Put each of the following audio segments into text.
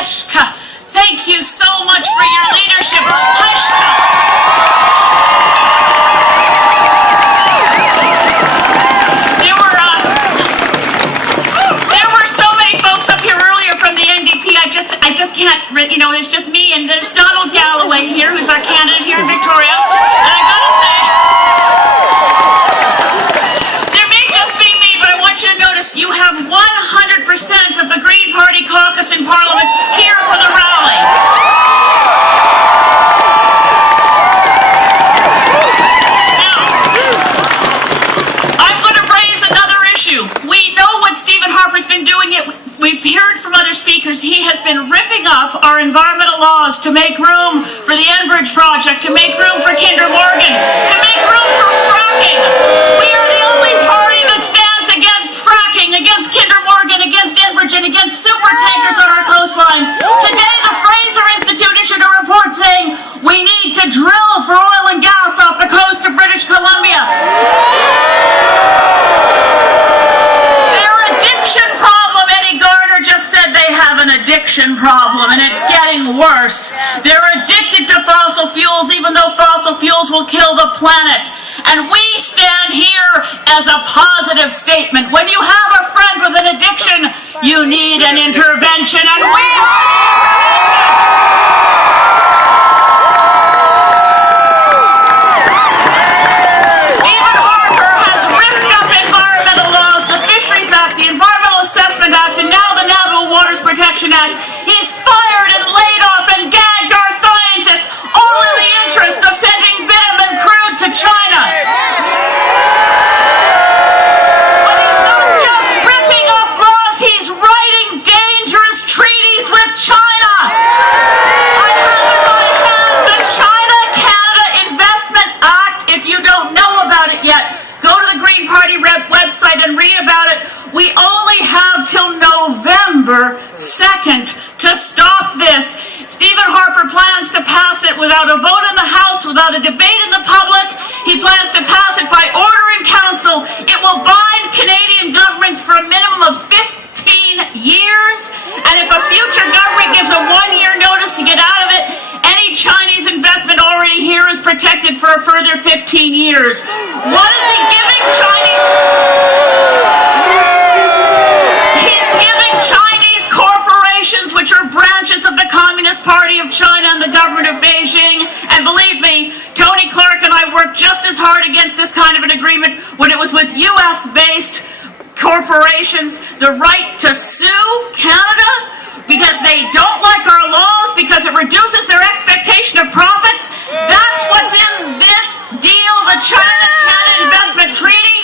Hushka. Thank you so much for your leadership. Hushka. There were so many folks up here earlier from the NDP. I just can't, you know, it's just me, and there's Donald Galloway here, who's our candidate here in Victoria. And I gotta say, there may just be me, but I want you to notice you have 100% of the Green Party caucus in Parliament here for the rally. Now, I'm going to raise another issue. We know what Stephen Harper's been doing. We've heard from other speakers. He has been ripping up our environmental laws to make room for the Enbridge project, to make room for Kinder Morgan, to make room for fracking. We are the only party that stands against fracking, against Kinder Morgan, against Enbridge, and against super tankers on our coastline. Today, the Fraser Institute issued a report saying we need to drill for oil and gas off the coast of British Columbia. Their addiction problem, Eddie Garner just said they have an addiction problem, and it's getting worse. They're addicted to fossil fuels, even though fossil fuels will kill the planet. And we stand here as a positive statement. When you have a friend with an addiction, you need an intervention, and we are the intervention. Stephen Harper has ripped up environmental laws, the Fisheries Act, the Environmental Assessment Act, and now the Navajo Waters Protection Act. He's fired and laid off and gagged our scientists, all in the interest of sending bitumen crude to China. But he's not just ripping up laws, he's writing dangerous treaties with China. I have in my hand the China-Canada Investment Act. If you don't know about it yet, go to the Green Party website and read about it. We only have till November 2nd to stop this. Stephen Harper plans to pass it without a vote in the House, without a debate in the public. He plans to pass it by order in council. It will bind Canadian governments for a minimum of 15 years. And if a future government gives a 1-year notice to get out of it, any Chinese investment already here is protected for a further 15 years. What is he giving Chinese? He's giving Chinese corporations, which are branches of the Communist Party of China and the government of Beijing, and believe me, Tony Clark and I worked just as hard against this kind of an agreement when it was with US-based corporations, the right to sue Canada because they don't like our laws, because it reduces their expectation of profits. That's what's in this deal, the China-Canada Investment Treaty,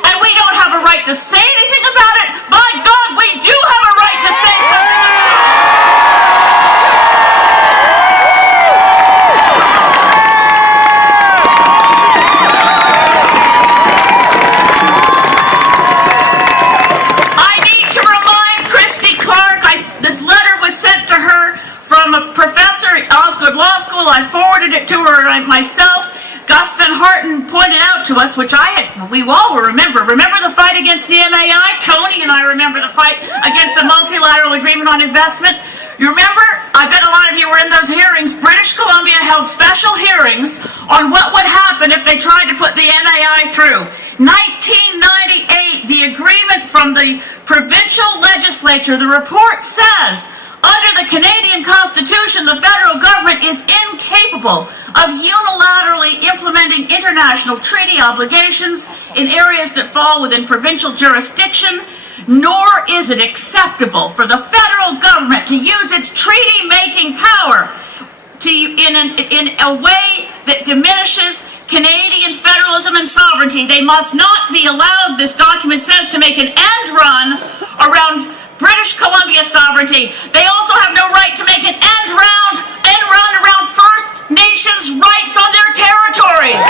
and we don't have a right to say anything about it. My God, we do have a right to say something about it. I need to remind Christy Clark, this letter was sent to her from a professor at Osgood Law School. I forwarded it to her myself. Gus Van Harten pointed out to us, which we all will remember. Remember the fight against the MAI? Tony and I remember the fight against the Multilateral Agreement on Investment. You remember? I bet a lot of you were in those hearings. British Columbia held special hearings on what would happen if they tried to put the MAI through. 1998, the agreement from the provincial legislature, the report says, under the Canadian Constitution, the federal government is incapable of unilaterally implementing international treaty obligations in areas that fall within provincial jurisdiction, nor is it acceptable for the federal government to use its treaty-making power in a way that diminishes Canadian federalism and sovereignty. They must not be allowed, this document says, to make an end run around British Columbia sovereignty. They also have no right to make an end run around First Nations rights on their territories.